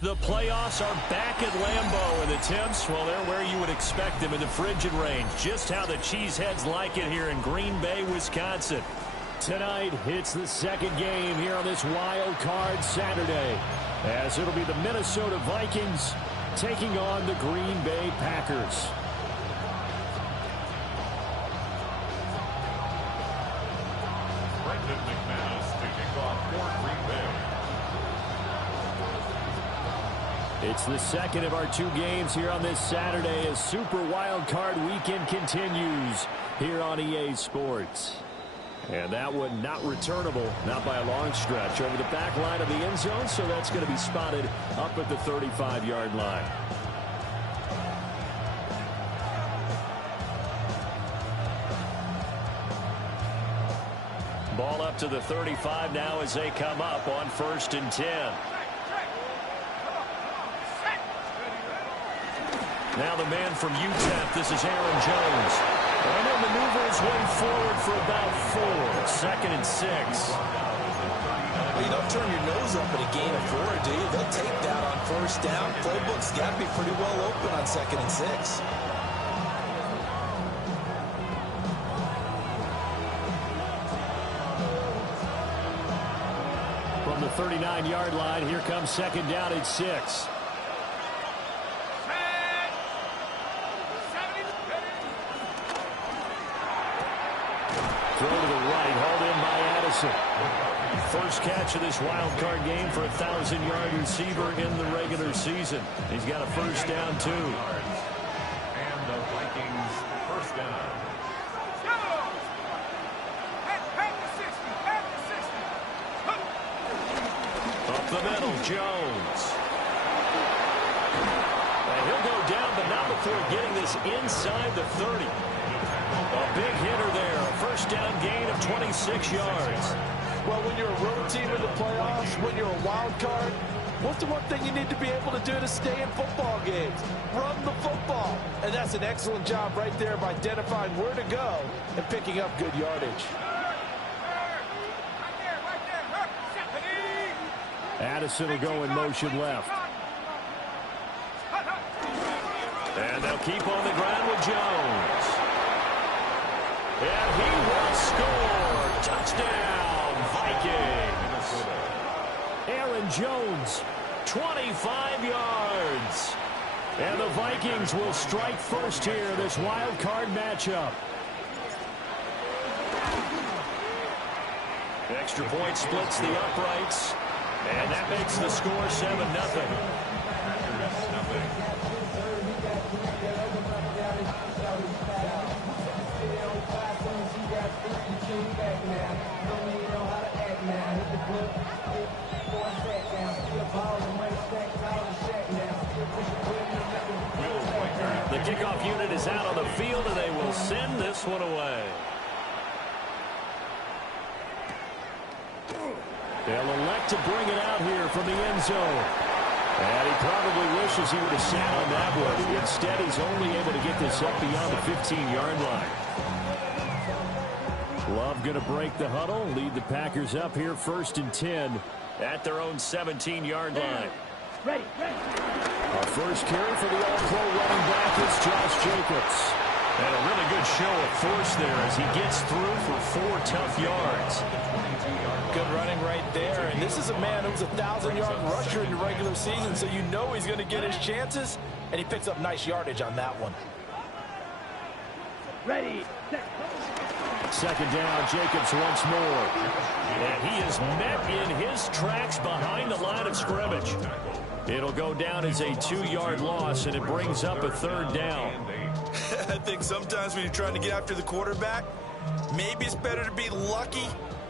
The playoffs are back at Lambeau, and the temps, well, they're where you would expect them in the frigid range. Just how the Cheeseheads like it here in Green Bay, Wisconsin. Tonight, it's the second game here on this wild card Saturday, as it'll be the Minnesota Vikings taking on the Green Bay Packers. It's the second of our two games here on this Saturday as Super Wild Card Weekend continues here on EA Sports. And that one not returnable, not by a long stretch, over the back line of the end zone, so that's going to be spotted up at the 35-yard line. Ball up to the 35 now as they come up on 1st and 10. Now the man from UTEP, this is Aaron Jones. And he'll maneuver his way forward for about 4. 2nd and 6. Well, you don't turn your nose up at a gain of 4, do you? They'll take that on 1st down. Playbook's got to be pretty well open on 2nd and 6. From the 39-yard line, here comes 2nd down at 6. Throw to the right, hauled in by Addison. First catch of this wild card game for a 1,000-yard receiver in the regular season. He's got a 1st down, too. And the Vikings 1st down. Up the middle, Jones. And he'll go down, but not before getting this inside the 30. A big hitter there, a 1st down gain of 26 yards. Well, when you're a road team in the playoffs, when you're a wild card, what's the one thing you need to be able to do to stay in football games? Run the football. And that's an excellent job right there of identifying where to go and picking up good yardage. Addison will go in motion left. And they'll keep on the ground with Jones. And he will score. Touchdown, Vikings. Aaron Jones, 25 yards. And the Vikings will strike first here, this wild card matchup. Extra point splits the uprights. And that makes the score 7-0. The kickoff unit is out on the field, and they will send this one away. They'll elect to bring it out here from the end zone. And he probably wishes he would have sat on that one. Instead, he's only able to get this up beyond the 15-yard line. Love going to break the huddle, lead the Packers up here 1st and 10 at their own 17-yard line. Ready. Our first carry for the All-Pro running back is Josh Jacobs. And a really good show of force there as he gets through for 4 tough yards. Good running right there. And this is a man who's a 1,000-yard rusher in the regular season, so you know he's going to get his chances, and he picks up nice yardage on that one. Ready. 2nd down, Jacobs once more. And he is met in his tracks behind the line of scrimmage. It'll go down as a 2-yard loss, and it brings up a 3rd down. I think sometimes when you're trying to get after the quarterback, maybe it's better to be lucky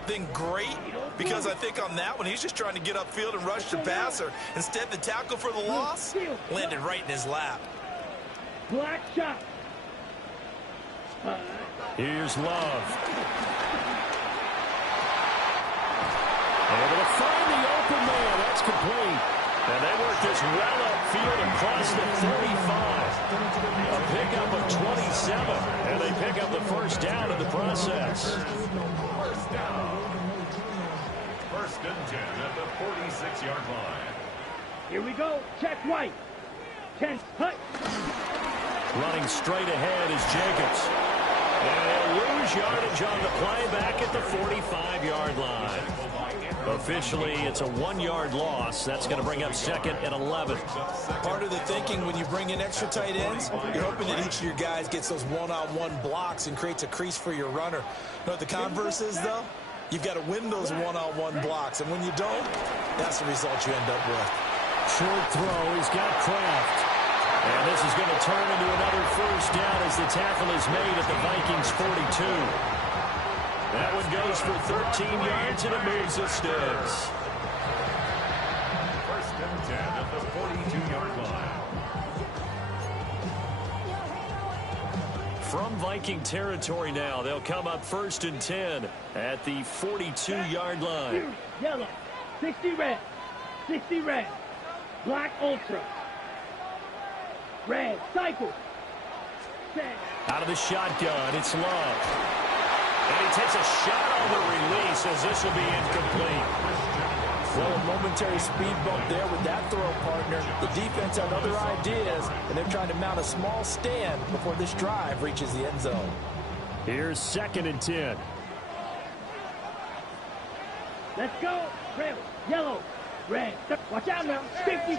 than great, because I think on that one, he's just trying to get upfield and rush the passer. Instead, the tackle for the loss landed right in his lap. Black shot. Here's Love. Able to find the open man. That's complete. And they work this well upfield across the 35. A pickup of 27. And they pick up the 1st down in the process. 1st down. 1st and 10 at the 46-yard line. Here we go. Check white. 10. Hut. Running straight ahead is Jacobs. And they'll lose yardage on the play back at the 45-yard line. Officially, it's a 1-yard loss. That's going to bring up second and 11. Part of the thinking when you bring in extra tight ends, you're hoping that each of your guys gets those one-on-one blocks and creates a crease for your runner. You know what the converse is, though? You've got to win those one-on-one blocks, and when you don't, that's the result you end up with. Short throw. He's got Kraft. And this is going to turn into another first down as the tackle is made at the Vikings 42. That one goes for 13 yards, and it moves the sticks. First and 10 at the 42-yard line. From Viking territory now, they'll come up first and 10 at the 42-yard line. Yellow. 60 red. 60 red. Black ultra. Red. Cycle. Set. Out of the shotgun, it's Love. And he takes a shot on the release as this will be incomplete. Well, a momentary speed bump there with that throw, partner. The defense had other ideas, and they're trying to mount a small stand before this drive reaches the end zone. Here's second and 10. Let's go. Red. Yellow. Red. Watch out now. 50.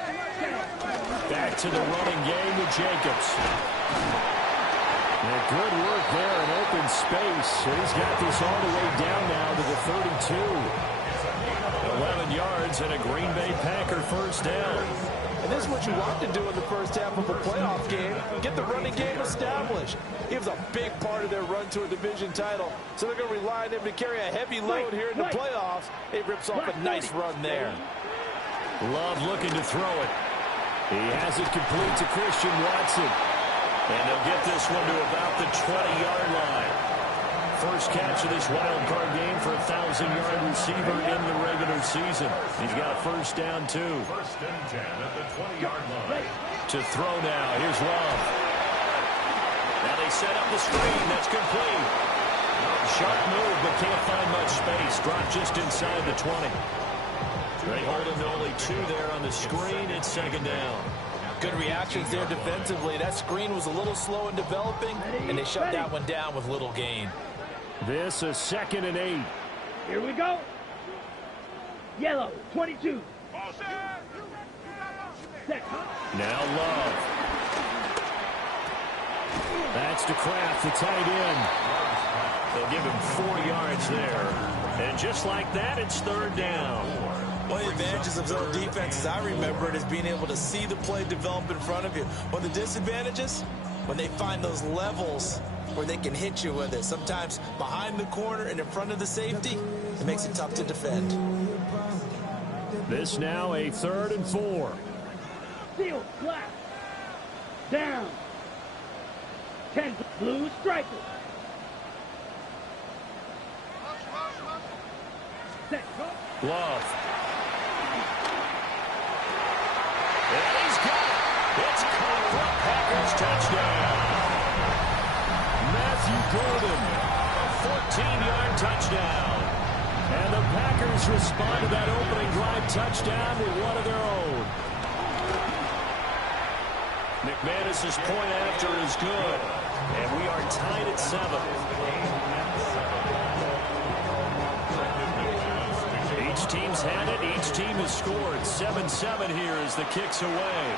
Back to the running game with Jacobs. And good work there in open space. And he's got this all the way down now to the 32. 11 yards and a Green Bay Packer first down. And this is what you want to do in the first half of a playoff game. Get the running game established. He was a big part of their run to a division title. So they're going to rely on him to carry a heavy load here in the playoffs. He rips off a nice run there. Love looking to throw it. He has it complete to Christian Watson. And they'll get this one to about the 20-yard line. First catch of this wild card game for a 1,000-yard receiver in the regular season. He's got a first down, too. First and 10 at the 20-yard line. To throw now. Here's Love. Now they set up the screen. That's complete. Sharp move, but can't find much space. Dropped just inside the 20. They hold him to only 2 there on the screen. It's second down. Good reactions there defensively. That screen was a little slow in developing, and they shut that one down with little gain. This is second and 8. Here we go. Yellow. 22. Set. Now Love. That's to Kraft, the tight end. They'll give him 4 yards there. And just like that, it's third down. One of the advantages of zone defenses, I remember it, is being able to see the play develop in front of you. One of the disadvantages, when they find those levels where they can hit you with it. Sometimes behind the corner and in front of the safety, it makes it tough to defend. This now a 3rd and 4. Seal. Black. Down. 10. Blue striker. Set. Go. Love. And he's got it. It's caught for a Packers touchdown. Matthew Golden, a 14-yard touchdown. And the Packers respond to that opening drive touchdown with one of their own. McManus's point after is good. And we are tied at 7. Each team's had it. Each team has scored. 7-7 here as the kick's away.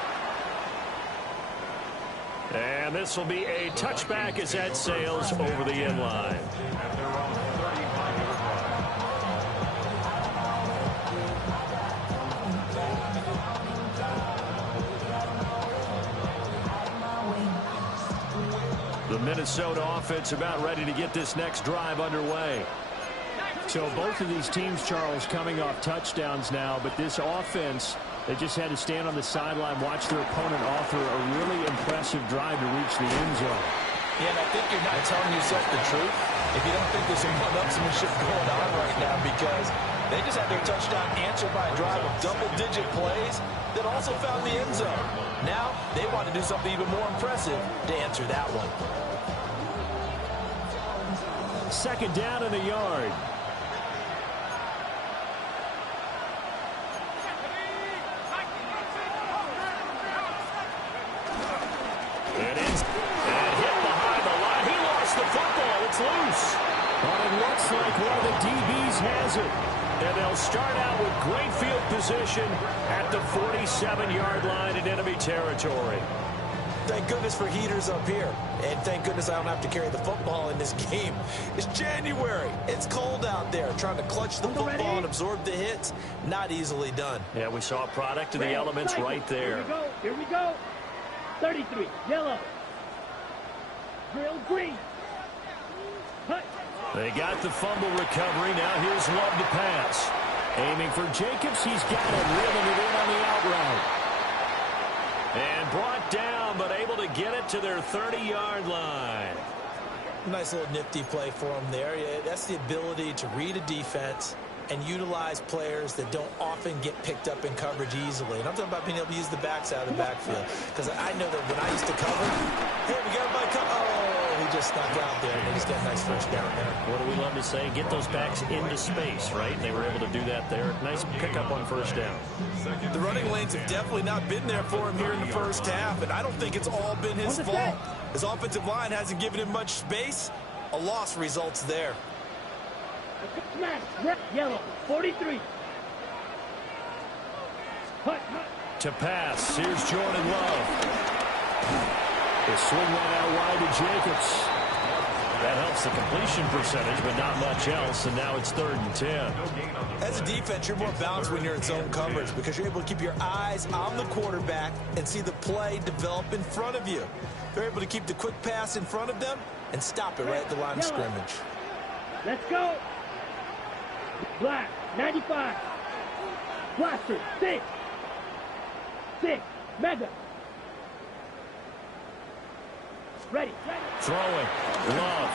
And this will be a touchback as that sails over the end line. The Minnesota offense about ready to get this next drive underway. So both of these teams, Charles, coming off touchdowns now, but this offense, they just had to stand on the sideline, watch their opponent offer a really impressive drive to reach the end zone. Yeah, and I think you're not telling yourself the truth if you don't think there's some one-upsmanship going on right now, because they just had their touchdown answered by a drive of double-digit plays that also found the end zone. Now they want to do something even more impressive to answer that one. Second down and a yard. like one of the DBs has it. And they'll start out with great field position at the 47-yard line in enemy territory. Thank goodness for heaters up here. And thank goodness I don't have to carry the football in this game. It's January. It's cold out there. Trying to clutch the football and absorb the hits, not easily done. Yeah, we saw a product of the elements right there. Here we go. Here we go. 33, yellow. Drill green. Hut. They got the fumble recovery. Now here's Love to pass. Aiming for Jacobs. He's got it. Reeling it in on the out route. And brought down, but able to get it to their 30-yard line. Nice little nifty play for him there. Yeah, that's the ability to read a defense and utilize players that don't often get picked up in coverage easily. And I'm talking about being able to use the backs out of the backfield. Because I know that when I used to cover, hey, we got my cover. Oh, he just snuck out there, and he's got a nice first down there. What do we love to say? Get those backs into space, right? And they were able to do that there. Nice pickup on first down. The running lanes have definitely not been there for him here in the first half, and I don't think it's all been his fault. His offensive line hasn't given him much space. A loss results there. Smash. Yellow. 43. Hut. To pass. Here's Jordan Love. The swing right out wide to Jacobs. That helps the completion percentage, but not much else, and now it's 3rd and 10. As a defense, you're more balanced when you're in zone coverage because you're able to keep your eyes on the quarterback and see the play develop in front of you. They're able to keep the quick pass in front of them and stop it right at the line of scrimmage. Let's go. Black. 95. Blaster. 6. Mega. Ready. Throwing. Love.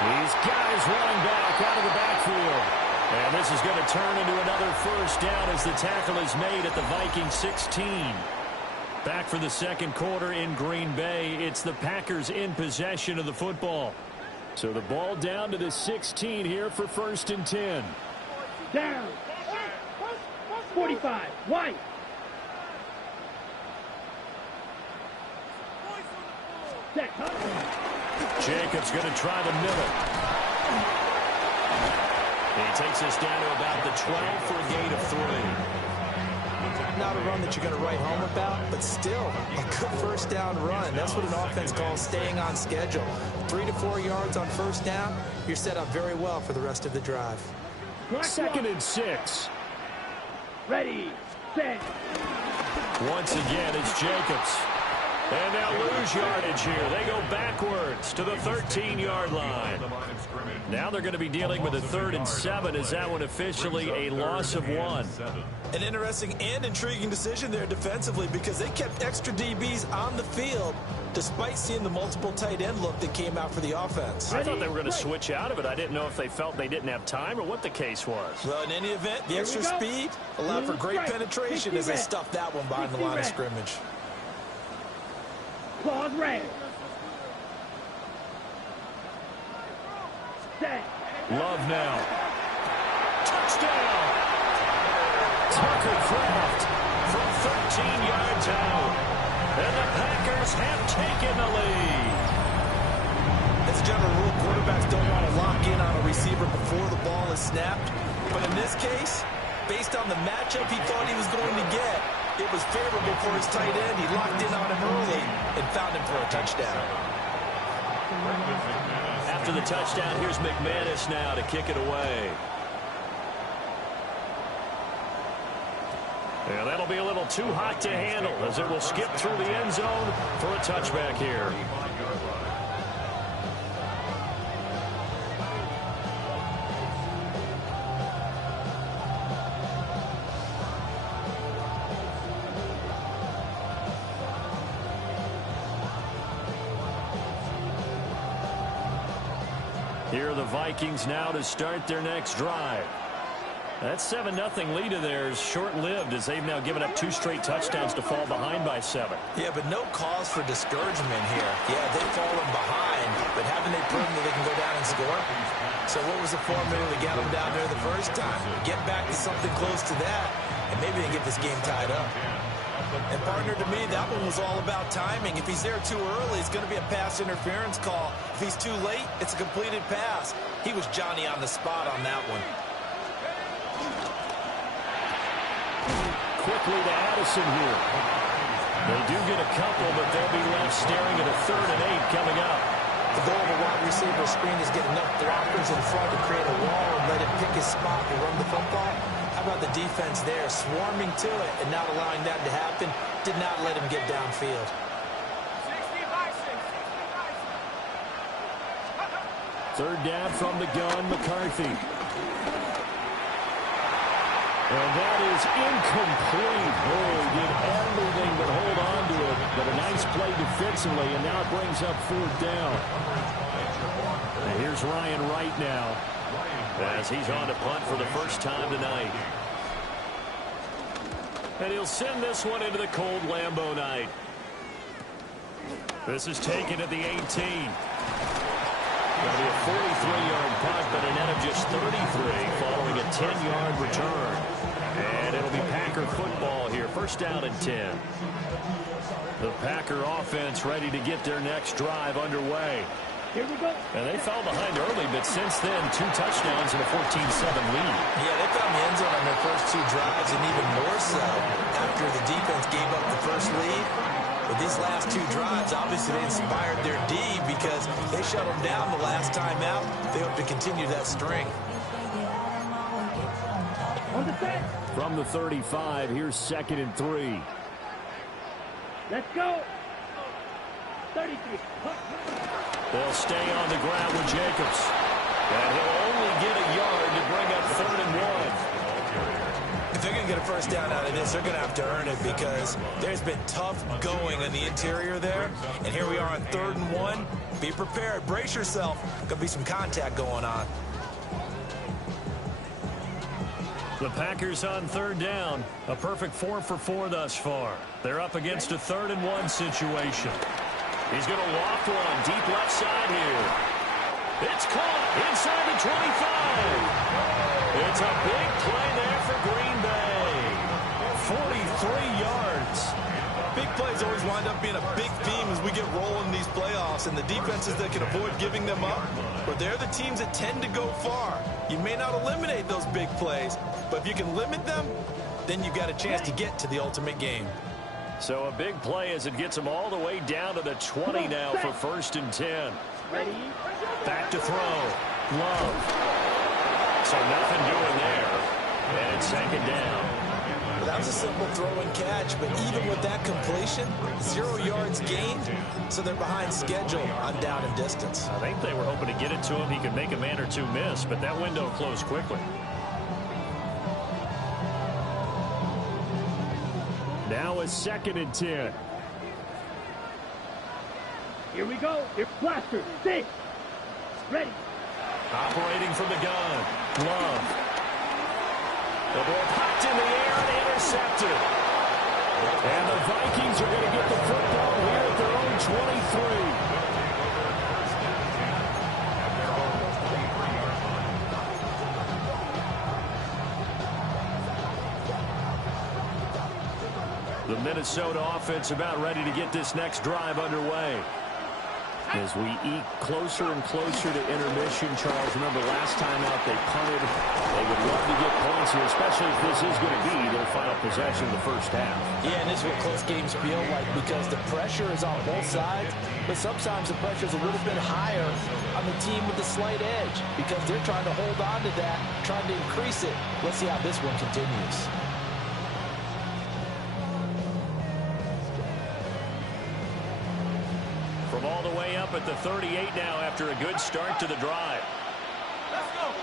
These guys running back out of the backfield. And this is going to turn into another first down as the tackle is made at the Vikings 16. Back for the second quarter in Green Bay. It's the Packers in possession of the football. So the ball down to the 16 here for 1st and 10. Down. 45. White. Set. Jacobs going to try the middle. He takes us down to about the 12 for a gain of 3. Not a run that you're going to write home about, but still a good first down run. That's what an offense calls staying on schedule. 3 to 4 yards on first down, you're set up very well for the rest of the drive. 2nd and 6. Ready, set. Once again, it's Jacobs. And now lose yardage here. They go backwards to the 13-yard line. Now they're going to be dealing with a 3rd and 7. Is that one officially a loss of 1? An interesting and intriguing decision there defensively because they kept extra DBs on the field despite seeing the multiple tight end look that came out for the offense. I thought they were going to switch out of it. I didn't know if they felt they didn't have time or what the case was. Well, in any event, the extra speed allowed for great penetration as they stuffed that one behind the line of scrimmage. Claws red. Set. Love now. Touchdown. Tucker Kraft from 13 yards out. And the Packers have taken the lead. As a general rule, quarterbacks don't want to lock in on a receiver before the ball is snapped. But in this case, based on the matchup he thought he was going to get, it was favorable for his tight end. He locked in on him early and found him for a touchdown. After the touchdown, here's McManus now to kick it away. Yeah, that'll be a little too hot to handle as it will skip through the end zone for a touchback here. Here are the Vikings now to start their next drive. That 7-0 lead of theirs short-lived as they've now given up 2 straight touchdowns to fall behind by 7. Yeah, but no cause for discouragement here. Yeah, they've fallen behind, but haven't they proven that they can go down and score? So what was the formula to get them down there the first time? Get back to something close to that, and maybe they get this game tied up. And partner, to me, that one was all about timing. If he's there too early, it's going to be a pass interference call. If he's too late, it's a completed pass. He was Johnny on the spot on that one. Quickly to Addison here. They do get a couple, but they'll be left staring at a 3rd and 8 coming up. The goal of a wide receiver screen is get enough blockers in front to create a wall and let him pick his spot to run the football. How about the defense there, swarming to it and not allowing that to happen? Did not let him get downfield. 3rd down from the gun, McCarthy. And that is incomplete. Oh, he did everything but hold on to it. But a nice play defensively, and now it brings up 4th down. And here's Ryan Wright now, as he's on to punt for the first time tonight. And he'll send this one into the cold Lambeau night. This is taken at the 18. Going to be a 43-yard punt, but a net of just 33 following a 10-yard return. And it'll be Packer football here. 1st down and 10. The Packer offense ready to get their next drive underway. Here we go. And they fell behind early, but since then, 2 touchdowns and a 14-7 lead. Yeah, they found the end zone on their first 2 drives, and even more so after the defense gave up the first lead. But these last 2 drives, obviously, they inspired their D because they shut them down the last time out. They hope to continue that string. On the set. From the 35, here's 2nd and 3. Let's go. 33. They'll stay on the ground with Jacobs. And he'll only get a yard to bring up 3rd and 1. If they're going to get a first down out of this, they're going to have to earn it because there's been tough going in the interior there. And here we are on 3rd and 1. Be prepared. Brace yourself. Going to be some contact going on. The Packers on 3rd down. A perfect 4 for 4 thus far. They're up against a 3rd and 1 situation. He's going to loft one deep left side here. It's caught inside the 25. It's a big play there for Green Bay. 43 yards. Big plays always wind up being a big theme as we get rolling in these playoffs, and the defenses that can avoid giving them up, but they're the teams that tend to go far. You may not eliminate those big plays, but if you can limit them, then you've got a chance to get to the ultimate game. So a big play as it gets them all the way down to the 20 now for 1st and 10. Ready? Back to throw. Love. So nothing doing there. And it's 2nd down. Well, that was a simple throw and catch, but even with that completion, 0 yards gained, so they're behind schedule on down and distance. I think they were hoping to get it to him. He could make a man or 2 miss, but that window closed quickly. Now it's 2nd and 10. Here we go. Here, blaster. 6. Ready. Operating from the gun. Love. The ball popped in the air and intercepted. And the Vikings are going to get the football here at their own 23. The Minnesota offense about ready to get this next drive underway. As we eke closer and closer to intermission, Charles, remember last time out they punted. They would love to get points here, especially if this is going to be their final possession of the first half. Yeah, and this is what close games feel like because the pressure is on both sides, but sometimes the pressure is a little bit higher on the team with the slight edge because they're trying to hold on to that, trying to increase it. Let's see how this one continues. From all the way up at the 38 now after a good start to the drive. Let's go.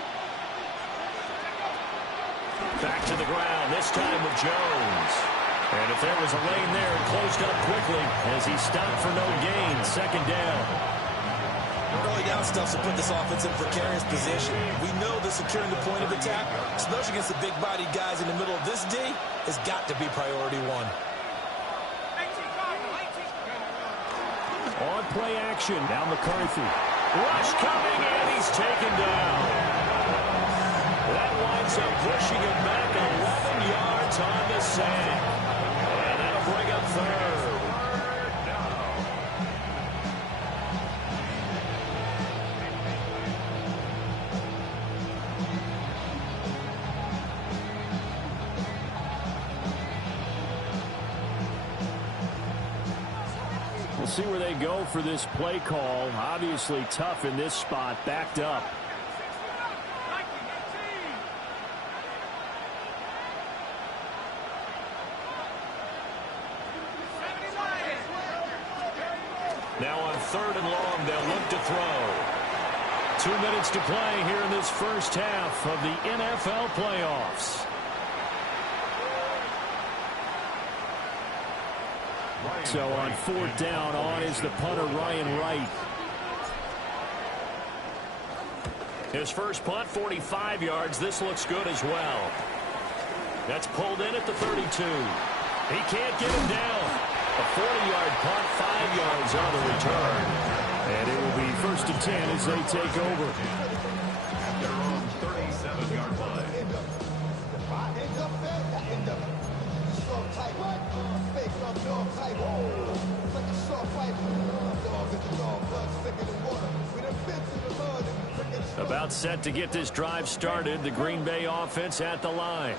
Back to the ground, this time with Jones. And if there was a lane there, it closed up quickly as he stopped for no gain. 2nd down. Early down stuff to put this offense in precarious position. We know that securing the point of attack, especially against the big-bodied guys in the middle of this D, has got to be priority 1. On play action, now McCarthy. Rush coming, and he's taken down. That winds up pushing him back 11 yards on the sack. And that'll That'll bring up third. We'll see where they go for this play call. Obviously tough in this spot, backed up. Now on 3rd and long, they'll look to throw. 2 minutes to play here in this first half of the NFL playoffs. So on 4th down, on is the punter, Ryan Wright. His first punt, 45 yards. This looks good as well. That's pulled in at the 32. He can't get him down. A 40-yard punt, 5 yards on the return. And it will be 1st and 10 as they take over. At their own 37-yard line. About set to get this drive started. The Green Bay offense at the line.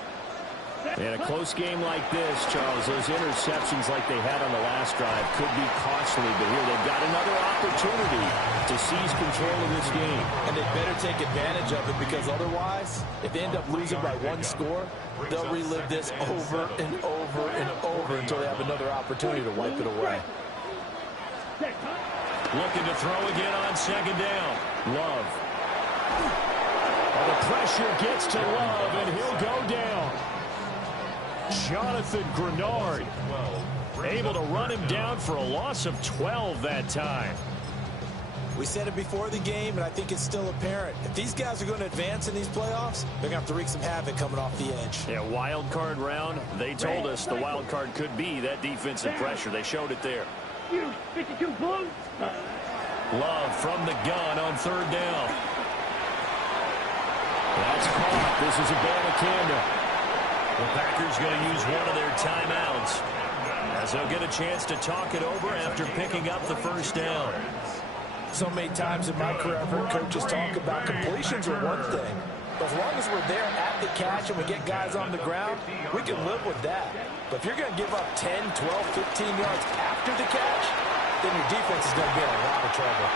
In a close game like this, Charles, those interceptions like they had on the last drive could be costly, but here they've got another opportunity to seize control of this game. And they better take advantage of it, because otherwise, if they end up losing by 1 score, they'll relive this over and over and over until they have another opportunity to wipe it away. Looking to throw again on 2nd down. Love. The pressure gets to Love, and he'll go down. Jonathan Grenard able to run him down for a loss of 12 that time. We said it before the game, and I think it's still apparent. If these guys are going to advance in these playoffs, they're going to have to wreak some havoc coming off the edge. Yeah, wild card round. They told us the wild card could be that defensive pressure. They showed it there. 52 Blues. Love from the gun on 3rd down. That's caught. This is a ball to Camden. The Packers going to use one of their timeouts as they'll get a chance to talk it over after picking up the 1st down. So many times in my career, I've heard coaches talk about completions are one thing. But as long as we're there at the catch and we get guys on the ground, we can live with that. But if you're going to give up 10, 12, 15 yards after the catch, then your defense is going to be in a lot of trouble.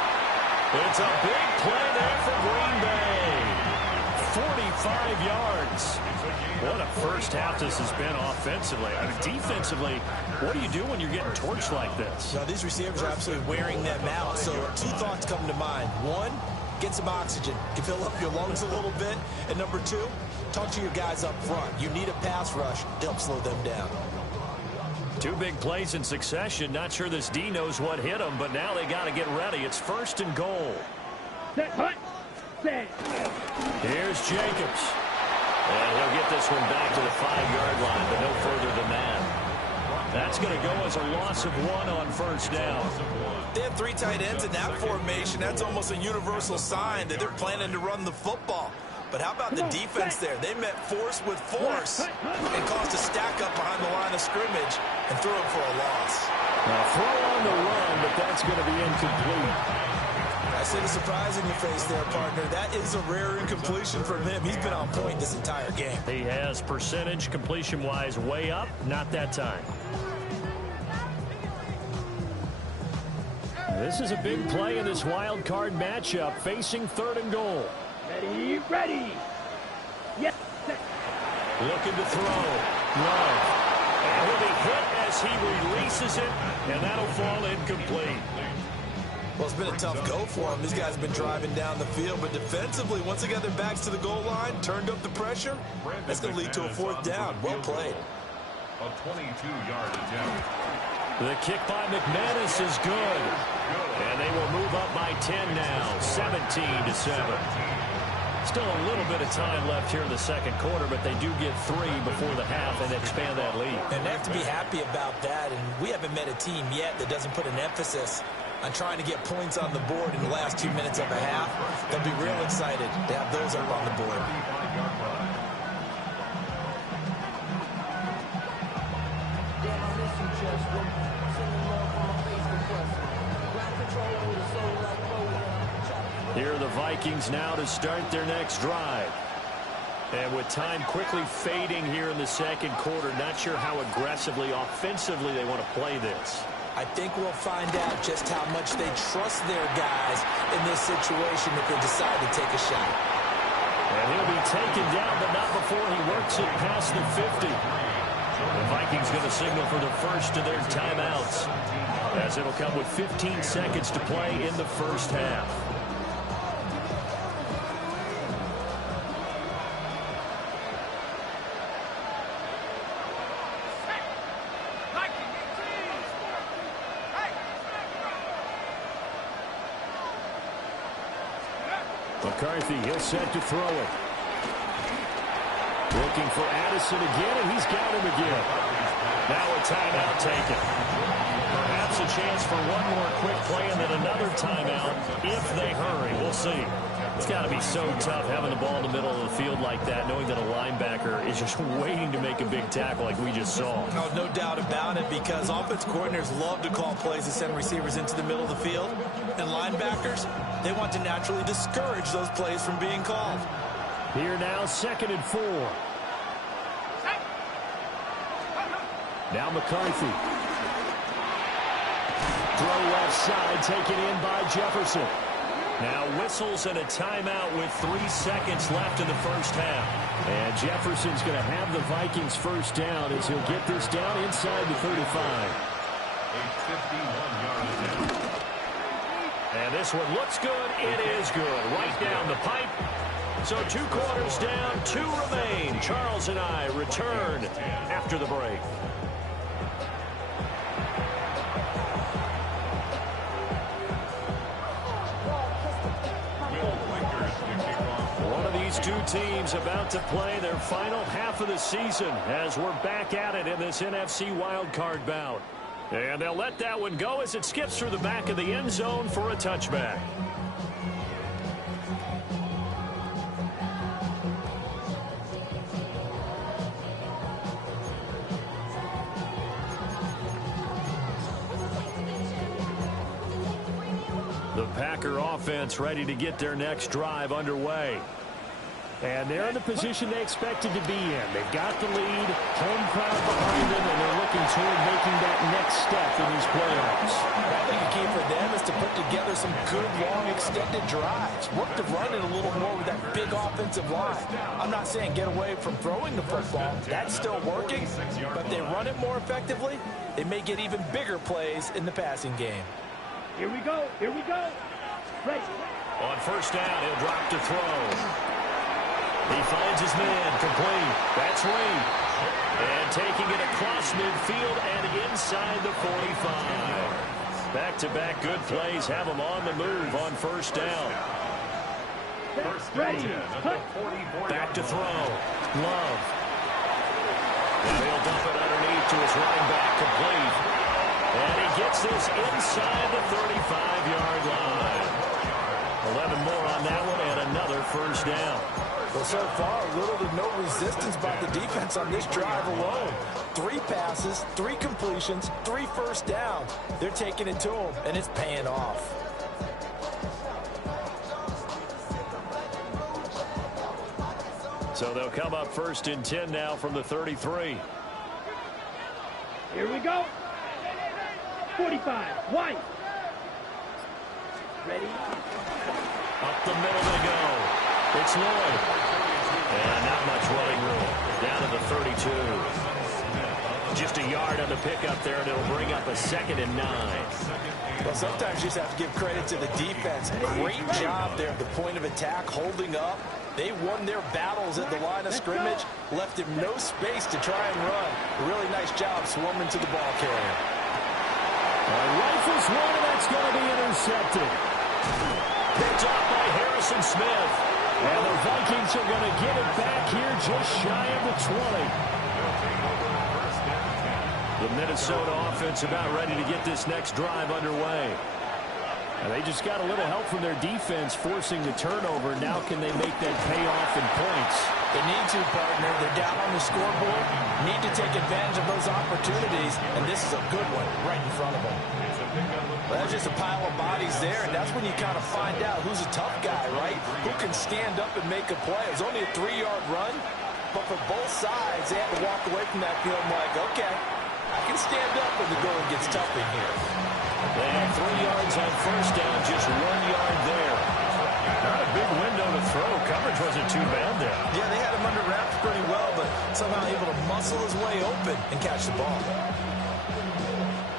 It's a big play there for Green Bay. 45 yards. What a first half this has been offensively. I mean, defensively, what do you do when you're getting torched like this? Now, these receivers are absolutely wearing them out. So 2 thoughts come to mind. 1, get some oxygen. You fill up your lungs a little bit. And number 2, talk to your guys up front. You need a pass rush to help slow them down. 2 big plays in succession. Not sure this D knows what hit him, but now they got to get ready. It's 1st and goal. Set, punt. Set. Here's Jacobs. And he'll get this one back to the 5-yard line, but no further than that. That's going to go as a loss of 1 on 1st down. They have 3 tight ends in that formation. That's almost a universal sign that they're planning to run the football. But how about the defense there? They met force with force and caused a stack up behind the line of scrimmage and threw him for a loss. Now, throw on the run, but that's going to be incomplete. I see the surprise in your face there, partner. That is a rare incompletion from him. He's been on point this entire game. He has percentage completion-wise way up. Not that time. This is a big play in this wild card matchup, facing 3rd and goal. Ready, ready. Yes. Looking to throw. Love. And he'll be hit as he releases it, and that'll fall incomplete. Well, it's been a tough go for them. These guys have been driving down the field, but defensively, once they got their backs to the goal line, turned up the pressure, that's going to lead to a 4th down. Well played. A 22-yard attempt. The kick by McManus is good. And they will move up by 10 now, 17-7. Still a little bit of time left here in the 2nd quarter, but they do get 3 before the half and expand that lead. And they have to be happy about that, and we haven't met a team yet that doesn't put an emphasis on trying to get points on the board in the last 2 minutes of a half. They'll be real excited to have those up on the board. Here are the Vikings now to start their next drive. And with time quickly fading here in the second quarter, not sure how aggressively, offensively they want to play this. I think we'll find out just how much they trust their guys in this situation if they decide to take a shot. And he'll be taken down, but not before he works it past the 50. The Vikings going to signal for the first of their timeouts, as it'll come with 15 seconds to play in the first half. McCarthy, he'll set to throw it. Looking for Addison again, and he's got him again. Now a timeout taken. Perhaps a chance for one more quick play and then another timeout if they hurry. We'll see. It's got to be so tough having the ball in the middle of the field like that, knowing that a linebacker is just waiting to make a big tackle like we just saw. No doubt about it, because offense coordinators love to call plays to send receivers into the middle of the field. And linebackers, they want to naturally discourage those plays from being called. Here now, 2nd and 4. Now McCarthy. Throw left side, taken in by Jefferson. Now whistles and a timeout with 3 seconds left in the first half. And Jefferson's going to have the Vikings first down as he'll get this down inside the 35. A 51-yard attempt. And this one looks good. It is good. Right down the pipe. So 2 quarters down, 2 remain. Charles and I return after the break. One of these 2 teams about to play their final half of the season as we're back at it in this NFC wildcard bout. And they'll let that one go as it skips through the back of the end zone for a touchback. The Packer offense ready to get their next drive underway. And they're in the position they expected to be in. They've got the lead, home crowd behind them, and they're looking toward making that next step in these playoffs. I think the key for them is to put together some good, long, extended drives. Work to run it a little more with that big offensive line. I'm not saying get away from throwing the football. That's still working. But they run it more effectively, they may get even bigger plays in the passing game. Here we go. Here we go. Ready. On first down, he'll drop to throw. He finds his man complete. That's Reed. And taking it across midfield and inside the 45. Back-to-back good plays have him on the move on first down. Ready. Back to throw. Love. And he'll dump it underneath to his running back complete. And he gets this inside the 35-yard line. 11 more on that one and another first down. Well, so far, little to no resistance by the defense on this drive alone. 3 passes, 3 completions, 3 first downs. They're taking it to them, and it's paying off. So they'll come up 1st and 10 now from the 33. Here we go. 45. White. Ready. Up the middle they go. It's Lloyd. And not much running room. Down to the 32. Just a yard on the pickup there, and it'll bring up a 2nd and 9. Well, sometimes you just have to give credit to the defense. Great job there at the point of attack, holding up. They won their battles at the line of scrimmage, left him no space to try and run. A really nice job swarming to the ball carrier. Rifles one, and that's going to be intercepted. Picked off by Harrison Smith. And the Vikings are going to get it back here just shy of the 20. The Minnesota offense about ready to get this next drive underway. And they just got a little help from their defense forcing the turnover. Now can they make that pay off in points? They need to, partner. They're down on the scoreboard. Need to take advantage of those opportunities, and this is a good one right in front of them. Well, that's just a pile of bodies there, and that's when you kind of find out who's a tough guy, right? Who can stand up and make a play. It was only a 3-yard run, but for both sides, they had to walk away from that field like, okay, I can stand up when the going gets tough in here. They had 3 yards on first down, just 1 yard there. Not a big window to throw. Coverage wasn't too bad there. Yeah, they had him under wraps pretty well, but somehow able to muscle his way open and catch the ball.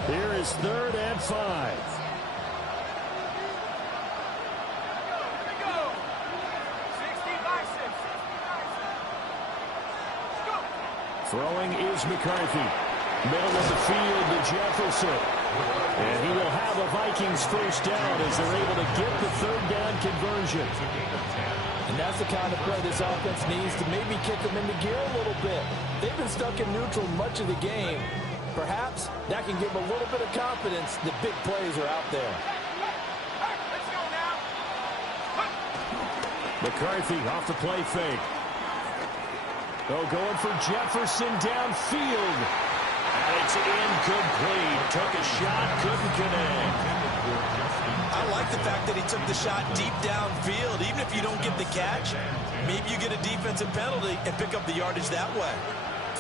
Here is 3rd and 5. Throwing is McCarthy. Middle of the field to Jefferson. And he will have a Vikings first down as they're able to get the 3rd down conversion. And that's the kind of play this offense needs to maybe kick them into gear a little bit. They've been stuck in neutral much of the game. Perhaps that can give them a little bit of confidence that big plays are out there. McCarthy off the play fake. Oh, going for Jefferson downfield. And it's incomplete. Took a shot, couldn't connect. I like the fact that he took the shot deep downfield. Even if you don't get the catch, maybe you get a defensive penalty and pick up the yardage that way.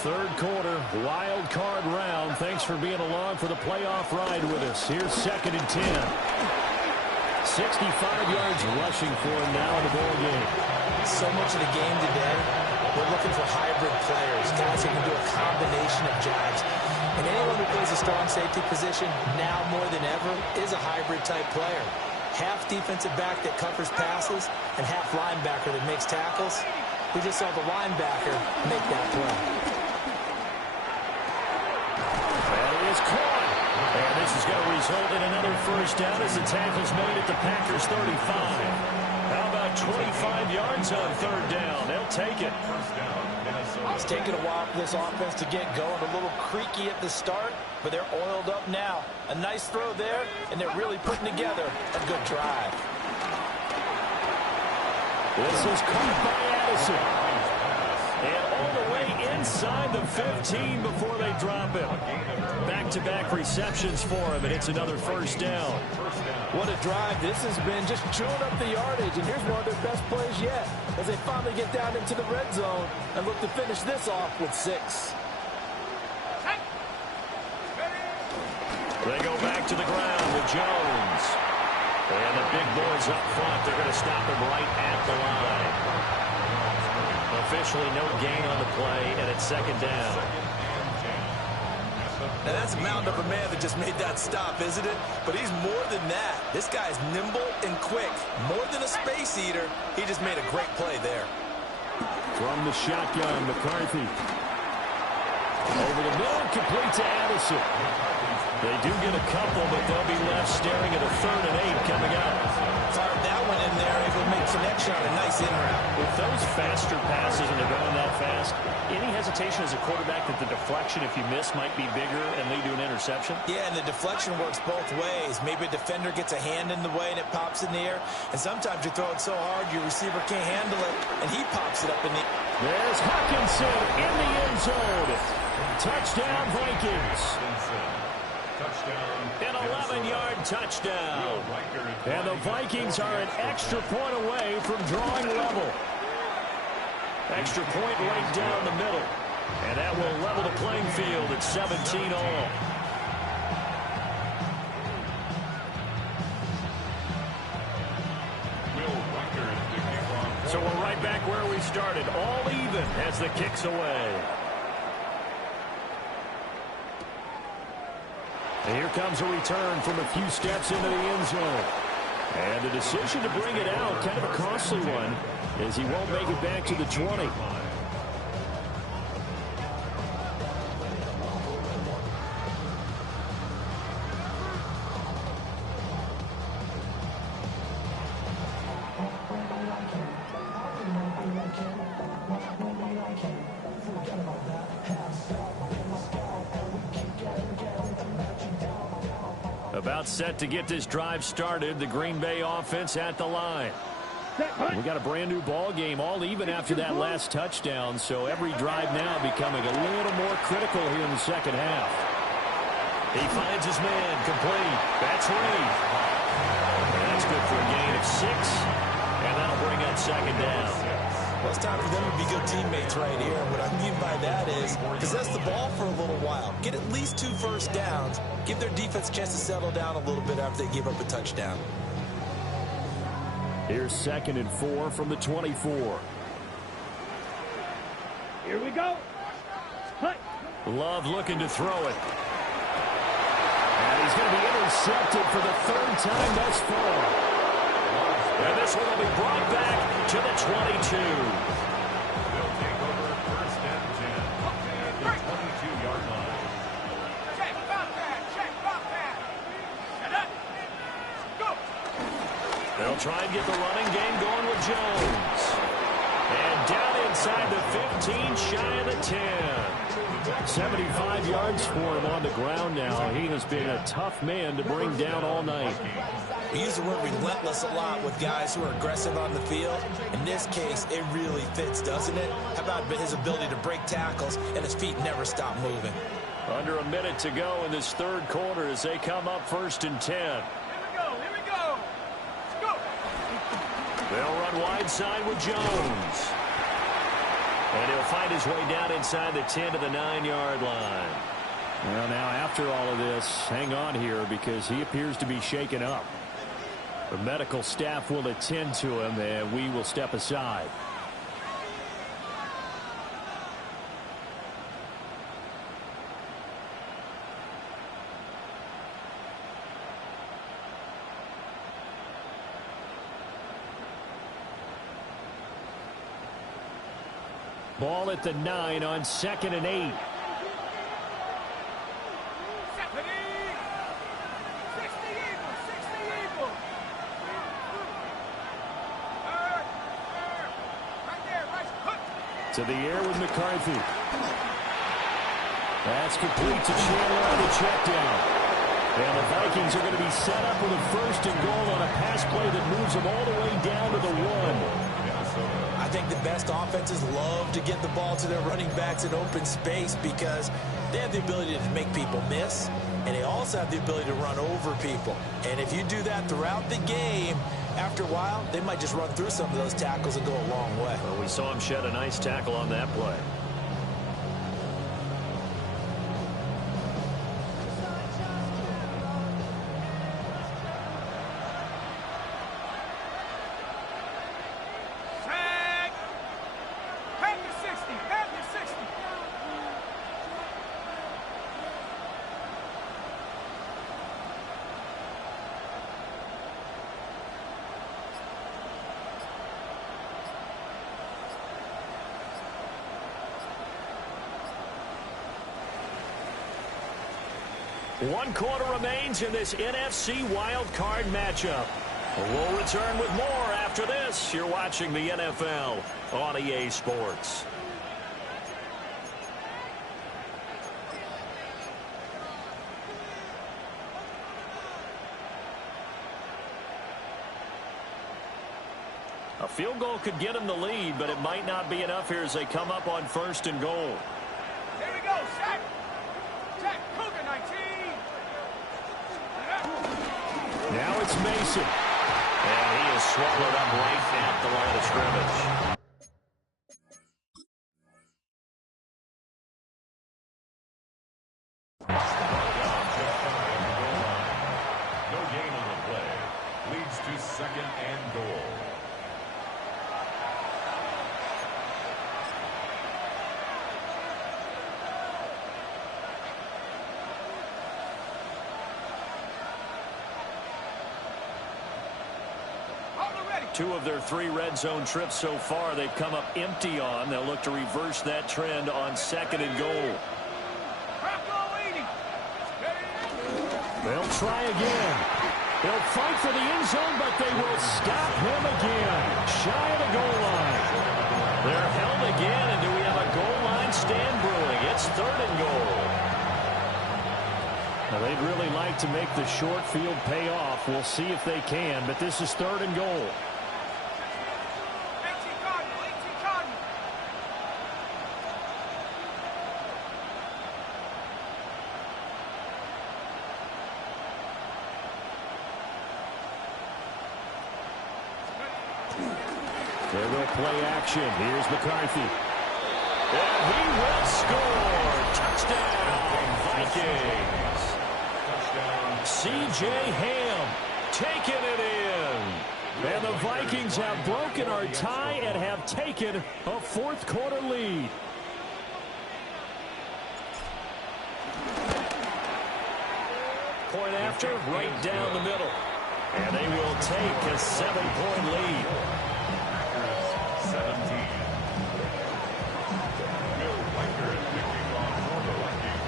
3rd quarter, wild card round. Thanks for being along for the playoff ride with us. Here's 2nd and 10. 65 yards rushing for him now in the ball game. So much of the game today, we're looking for hybrid players, guys who can do a combination of jobs. And anyone who plays a strong safety position, now more than ever, is a hybrid-type player. Half defensive back that covers passes and half linebacker that makes tackles. We just saw the linebacker make that play. That is caught. And this is going to result in another first down as the tackle's made at the Packers' 35. How about 25 yards on 3rd down? They'll take it. It's taken a while for this offense to get going. A little creaky at the start, but they're oiled up now. A nice throw there, and they're really putting together a good drive. This is caught by Addison. And all the way inside the 15 before they drop him. Back-to-back receptions for him, and it's another first down. What a drive this has been, just chewing up the yardage, and here's one of their best plays yet as they finally get down into the red zone and look to finish this off with 6. They go back to the ground with Jones. And the big boys up front, they're going to stop him right at the line. Officially no gain on the play, and it's 2nd down. Now that's a mountain of a man that just made that stop, isn't it? But he's more than that. This guy's nimble and quick. More than a space eater, he just made a great play there. From the shotgun, McCarthy. Over the middle, complete to Addison. They do get a couple, but they'll be left staring at a 3rd and 8 coming up. Fired that one in there, able to make connection on a nice in route. With those faster passes and they're going that fast, any hesitation as a quarterback that the deflection, if you miss, might be bigger and lead to an interception? Yeah, and the deflection works both ways. Maybe a defender gets a hand in the way and it pops in the air. And sometimes you throw it so hard your receiver can't handle it, and he pops it up in the air. There's Hawkinson in the end zone. Touchdown, Vikings. An 11-yard touchdown. And the Vikings are an extra point away from drawing level. Extra point right down the middle. And that will level the playing field at 17 all. So we're right back where we started. All even as the kick's away. And here comes a return from a few steps into the end zone. And the decision to bring it out, kind of a costly one, as he won't make it back to the 20. About set to get this drive started. The Green Bay offense at the line. We got a brand new ball game, all even after that last touchdown, so every drive now becoming a little more critical here in the second half. He finds his man, complete. That's Reed. That's good for a gain of 6, and that'll bring up second down. Well, it's time for them to be good teammates right here. And what I mean by that is possess the ball for a little while. Get at least 2 first downs. Give their defense a chance to settle down a little bit after they give up a touchdown. Here's 2nd and 4 from the 24. Here we go. Cut. Love looking to throw it. And he's going to be intercepted for the 3rd time thus far. And this one will be brought back to the 22. They'll take over 1st and 10 at the 22-yard line. Check, Bobcat, check, Bobcat. Shut up. Go. They'll try and get the running game going with Jones. And down inside the 15, shy of the 10. 75 yards for him on the ground now. He has been a tough man to bring down all night. We use the word relentless a lot with guys who are aggressive on the field. In this case, it really fits, doesn't it? How about his ability to break tackles and his feet never stop moving? Under a minute to go in this 3rd quarter as they come up 1st and 10. Here we go. Let's go. They'll run wide side with Jones. And he'll find his way down inside the 10 to the 9-yard line. Well, now after all of this, hang on here because he appears to be shaken up. The medical staff will attend to him, and we will step aside. Ball at the 9 on 2nd and 8. 60 Eagles. Right there, right. Hook. To the air with McCarthy. That's complete to Chandler on the check down. And the Vikings are going to be set up with a 1st and goal on a pass play that moves them all the way down to the 1. I think the best offenses love to get the ball to their running backs in open space because they have the ability to make people miss, and they also have the ability to run over people. And if you do that throughout the game, after a while, they might just run through some of those tackles and go a long way. Well, we saw him shed a nice tackle on that play. One quarter remains in this NFC wildcard matchup. We'll return with more after this. You're watching the NFL on EA Sports. A field goal could get them the lead, but it might not be enough here as they come up on 1st and goal. Here we go, Shaq. Shaq, Cougar 19. Now it's Mason. And he is swallowed up right at the line of scrimmage. No gain on the play. Leads to 2nd and goal. Two of their 3 red zone trips so far they've come up empty on. They'll look to reverse that trend on 2nd and goal. They'll try again. They'll fight for the end zone, but they will stop him again. Shy of the goal line. They're held again, and do we have a goal line stand brewing? It's 3rd and goal. Well, they'd really like to make the short field pay off. We'll see if they can, but this is 3rd and goal. Quick play action. Here's McCarthy. And he will score. Touchdown, Vikings. C.J. Ham taking it in. And the Vikings have broken our tie and have taken a fourth-quarter lead. Point after, right down the middle. And they will take a 7-point lead. 17. Bill Winker is kicking off for the Vikings.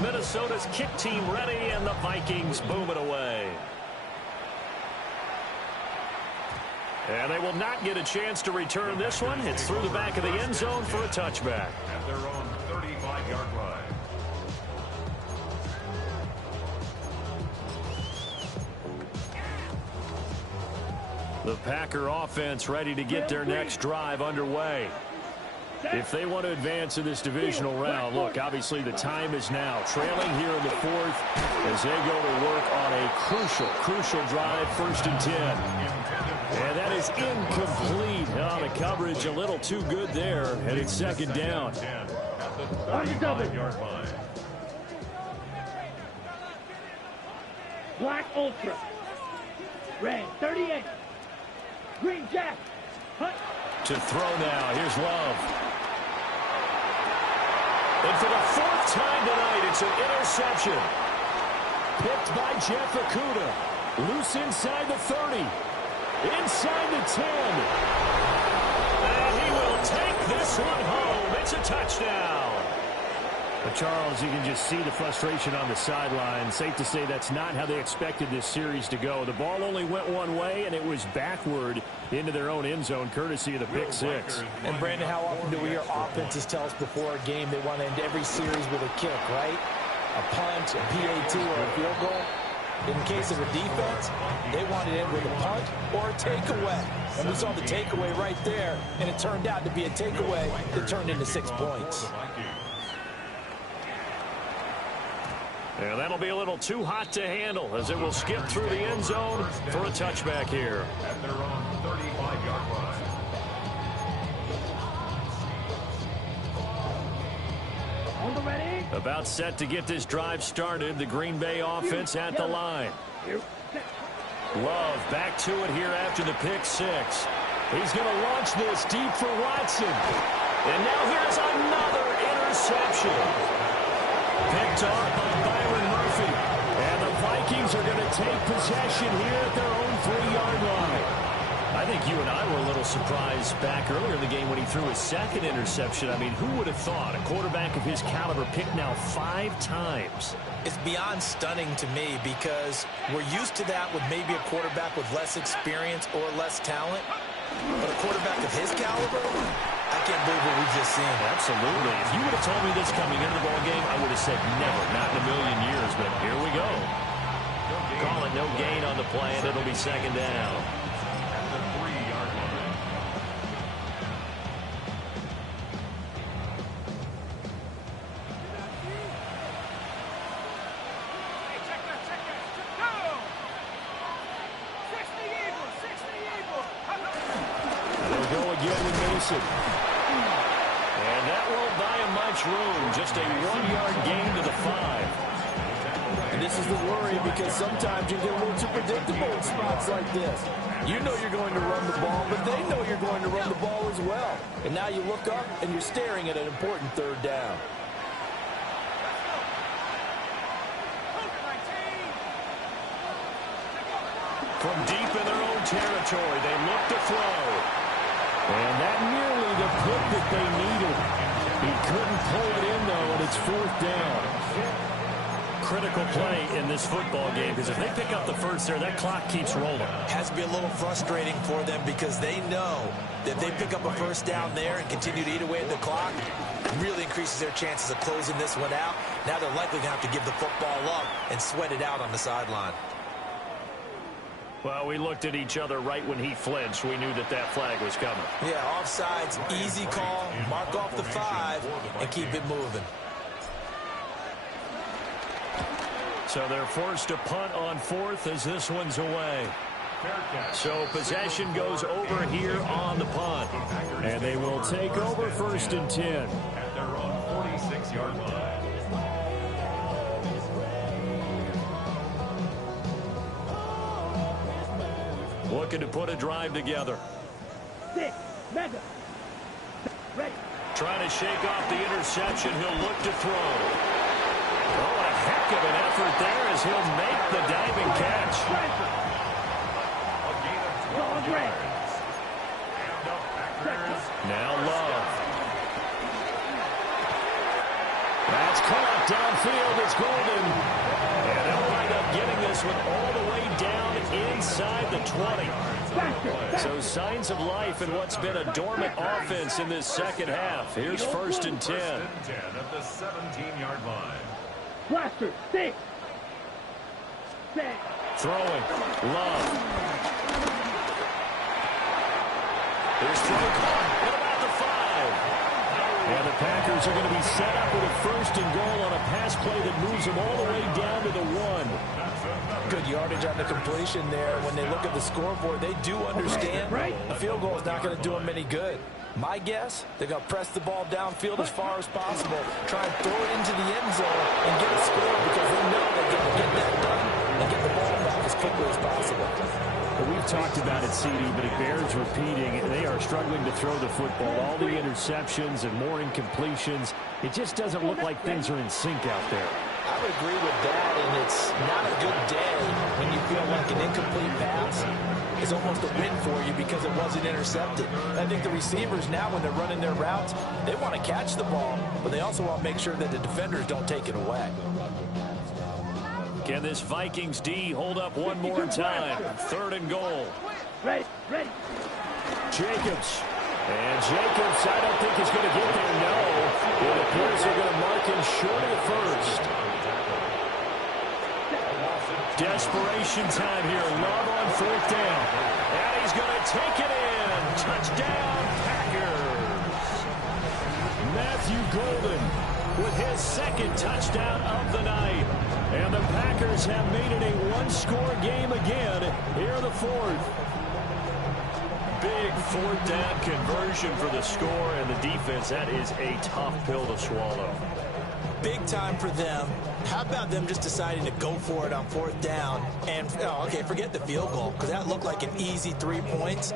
Minnesota's kick team ready, and the Vikings boom it away. And they will not get a chance to return this one. It's through the back of the end zone for a touchback. At their own 35-yard line. The Packer offense ready to get their next drive underway. If they want to advance in this divisional round, look, obviously the time is now. Trailing here in the fourth as they go to work on a crucial drive, 1st and 10. And that is incomplete. Oh, the coverage a little too good there, and it's 2nd down. At the 35-yard line. Black Ultra. Red 38. Green Jack. Hunt. To throw now. Here's Love. And for the 4th time tonight, it's an interception. Picked by Jeff Okudah. Loose inside the 30. Inside the 10. And he will take this one home. It's a touchdown. But Charles, you can just see the frustration on the sideline. Safe to say that's not how they expected this series to go. The ball only went one way, and it was backward into their own end zone, courtesy of the pick six. And, Brandon, how often do we hear offenses tell us before a game they want to end every series with a kick, right? A punt, a PAT, or a field goal. In the case of a defense, they want to end with a punt or a takeaway. And we saw the takeaway right there, and it turned out to be a takeaway that turned into 6 points. And that'll be a little too hot to handle as it will skip through the end zone for a touchback here. At their own 35-yard line. On the ready. About set to get this drive started. The Green Bay offense at the line. Love back to it here after the pick six. He's going to launch this deep for Watson. And now here's another interception. Picked off by Byron Murphy. And the Vikings are going to take possession here at their own 3-yard line. I think you and I were a little surprised back earlier in the game when he threw his 2nd interception. I mean, who would have thought a quarterback of his caliber picked now 5 times? It's beyond stunning to me because we're used to that with maybe a quarterback with less experience or less talent. But a quarterback of his caliber, I can't believe what we've just seen. Absolutely. If you would have told me this coming into the ball game, I would have said never, not in a million years. But here we go. Call it no gain on the play, and it'll be 2nd down. At the 3-yard line. Hey, check that. Go! 60 Eagles. They'll go again with Mason. And that won't buy him much room. Just a 1-yard gain to the 5. And this is the worry because sometimes you get a little too predictable in spots like this. You know you're going to run the ball, but they know you're going to run the ball as well. And now you look up and you're staring at an important 3rd down. From deep in their own territory, they look to throw. And that nearly the pick that they needed. He couldn't pull it in, though, and it's 4th down. Critical play in this football game because if they pick up the first there, that clock keeps rolling. Has to be a little frustrating for them because they know that if they pick up a 1st down there and continue to eat away at the clock, it really increases their chances of closing this one out. Now they're likely going to have to give the football up and sweat it out on the sideline. Well, we looked at each other right when he flinched. We knew that that flag was coming. Yeah, offsides, easy call, mark off the 5, and keep it moving. So they're forced to punt on fourth as this one's away. So possession goes over here on the punt. And they will take over 1st and 10. At their own 46-yard line. Looking to put a drive together. 6, mega. Ready. Trying to shake off the interception. He'll look to throw. Oh, what a heck of an effort there as he'll make the diving catch. Now Love. That's caught downfield. It's Golden. And they'll wind up getting this one all the way down inside the 20. So signs of life in what's been a dormant offense in this second half. Here's 1st and 10. 1st and 10 at the 17-yard line. Blaster, 6. Throwing. Love. Here's throw caught at about the 5. And the Packers are going to be set up with a 1st and goal on a pass play that moves them all the way down to the 1. Good yardage on the completion there. When they look at the scoreboard, they do understand a field goal is not going to do them any good. My guess, they're going to press the ball downfield as far as possible, try and throw it into the end zone and get a score because they know they can get that done and get the ball back as quickly as possible. Well, we've talked about it, CD, but it bears repeating. They are struggling to throw the football. All the interceptions and more incompletions. It just doesn't look like things are in sync out there. I would agree with that, and it's not a good day when you feel like an incomplete pass is almost a win for you because it wasn't intercepted. I think the receivers now, when they're running their routes, they want to catch the ball, but they also want to make sure that the defenders don't take it away. Can this Vikings D hold up one more time? 3rd and goal. Ready. Jacobs. And Jacobs, I don't think he's going to get there, no. It appears they're going to mark him short of the 1st. Desperation time here. Love on 4th down. And he's going to take it in. Touchdown, Packers. Matthew Golden with his 2nd touchdown of the night. And the Packers have made it a one-score game again here in the 4th. Big 4th down conversion for the score, and the defense, that is a tough pill to swallow. Big time for them. How about them just deciding to go for it on 4th down? And, okay, forget the field goal, because that looked like an easy 3 points.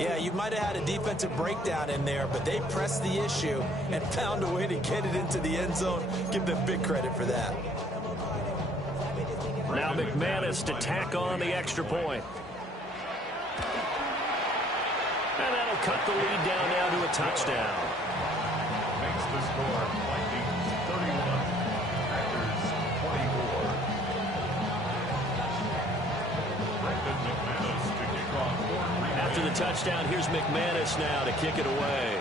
Yeah, you might have had a defensive breakdown in there, but they pressed the issue and found a way to get it into the end zone. Give them big credit for that. Now McManus to tack on the extra point. And that'll cut the lead down now to a touchdown. Makes the score Vikings 31, Packers 24. Brendan McManus to kick off for Green Bay. After the touchdown, here's McManus now to kick it away.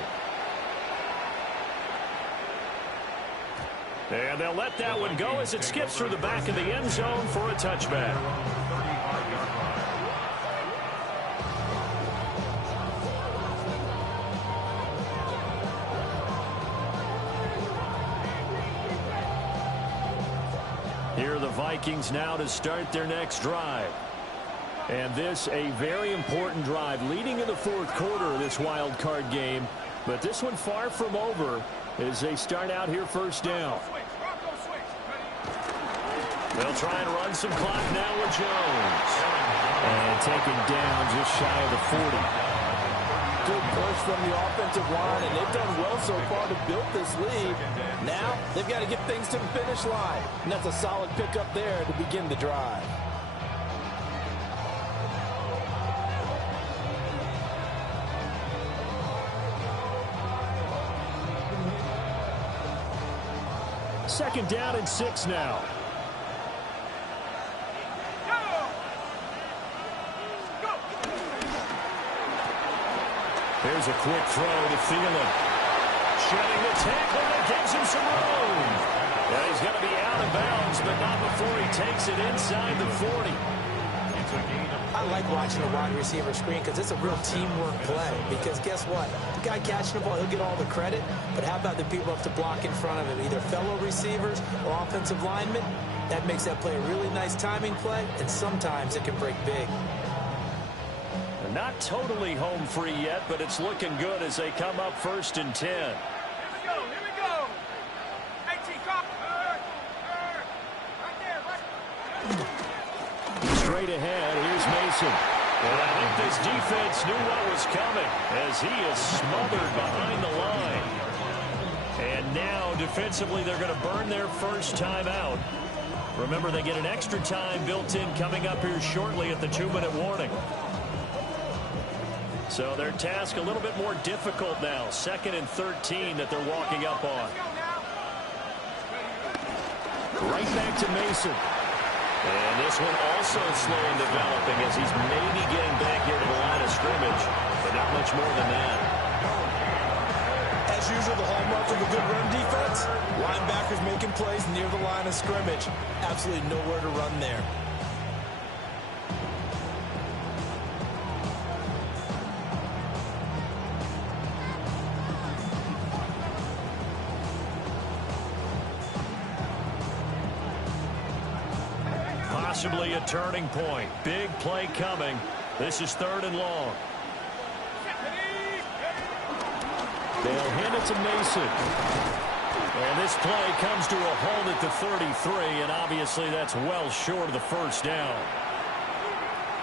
And they'll let that one go as it skips through the back of the end zone for a touchback. Here are the Vikings now to start their next drive. And this a very important drive leading in the 4th quarter of this wild card game. But this one far from over as they start out here 1st down. They'll try and run some clock now with Jones. And taken down just shy of the 40. Good push from the offensive line, and they've done well so far to build this lead. Now they've got to get things to the finish line, and that's a solid pickup there to begin the drive. Second down and 6 now. There's a quick throw to Thielen. Shedding the tackle that gives him some room. Yeah, he's going to be out of bounds, but not before he takes it inside the 40. I like watching the wide receiver screen because it's a real teamwork play. Because guess what? The guy catching the ball, he'll get all the credit. But how about the people who have to block in front of him? Either fellow receivers or offensive linemen. That makes that play a really nice timing play, and sometimes it can break big. They're not totally home free yet, but it's looking good as they come up 1st and 10. Here we go, here we go. Hey, T-Cop. Right there, right. Straight ahead, here's Mason. And I think this defense knew what was coming as he is smothered behind the line. And now, defensively, they're going to burn their first time out. Remember, they get an extra time built in coming up here shortly at the 2-minute warning. So their task a little bit more difficult now. 2nd and 13 that they're walking up on. Right back to Mason. And this one also slow in developing as he's maybe getting back here to the line of scrimmage, but not much more than that. As usual, the hallmark of a good run defense, linebackers making plays near the line of scrimmage. Absolutely nowhere to run there. Possibly a turning point. Big play coming. This is 3rd and long. They'll hand it to Mason. And this play comes to a halt at the 33, and obviously that's well short of the first down.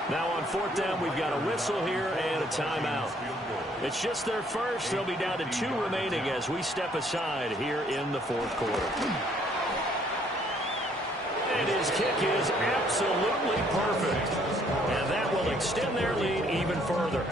Now on 4th down, we've got a whistle here and a timeout. It's just their first. They'll be down to 2 remaining as we step aside here in the 4th quarter. And his kick is absolutely perfect. And that will extend their lead even further.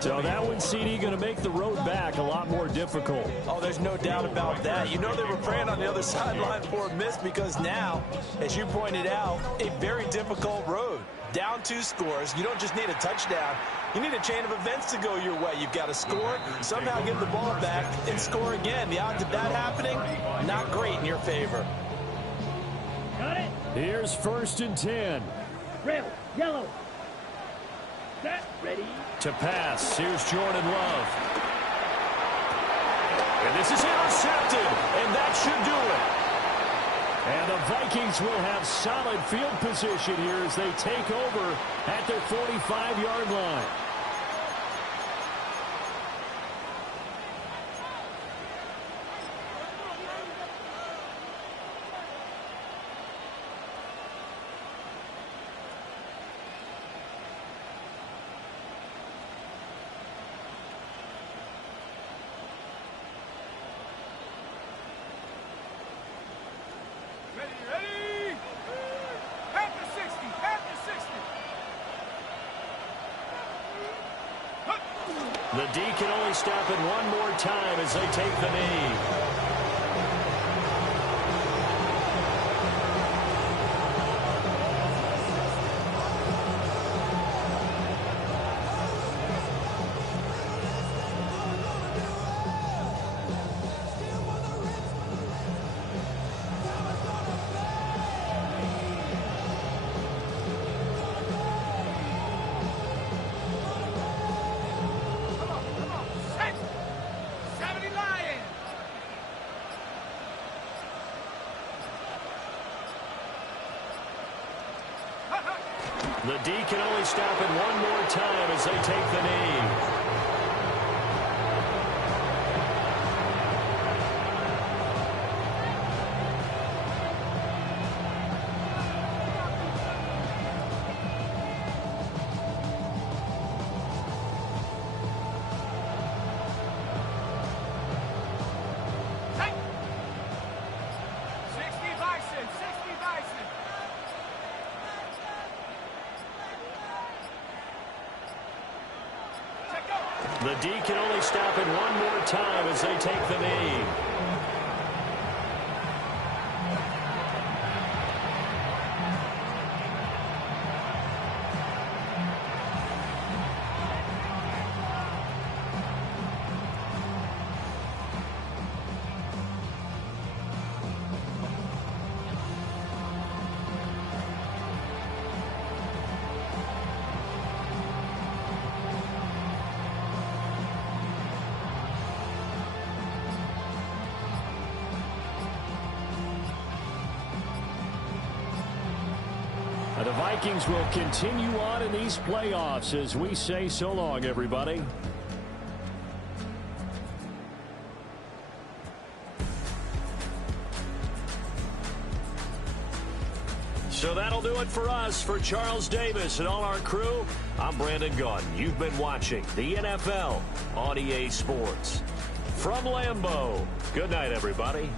So that one, CD, going to make the road back a lot more difficult. Oh, there's no doubt about that. You know they were praying on the other sideline for a miss because now, as you pointed out, a very difficult road. Down 2 scores. You don't just need a touchdown. You need a chain of events to go your way. You've got to score, somehow give the ball back, and score again. The odds of that happening, not great in your favor. Got it. Here's 1st and 10. Red, yellow. Set, ready. To pass. Here's Jordan Love. And this is intercepted. And that should do it. And the Vikings will have solid field position here as they take over at their 45-yard line. Ready. At the 60, at the 60. The D can only stop it one more time as they take the knee. The D can only stop it one more time as they take the knee. The D can only stop it one more time as they take the knee. And the Vikings will continue on in these playoffs as we say so long, everybody. So that'll do it for us. For Charles Davis and all our crew, I'm Brandon Gaudin. You've been watching the NFL on EA Sports. From Lambeau, good night, everybody.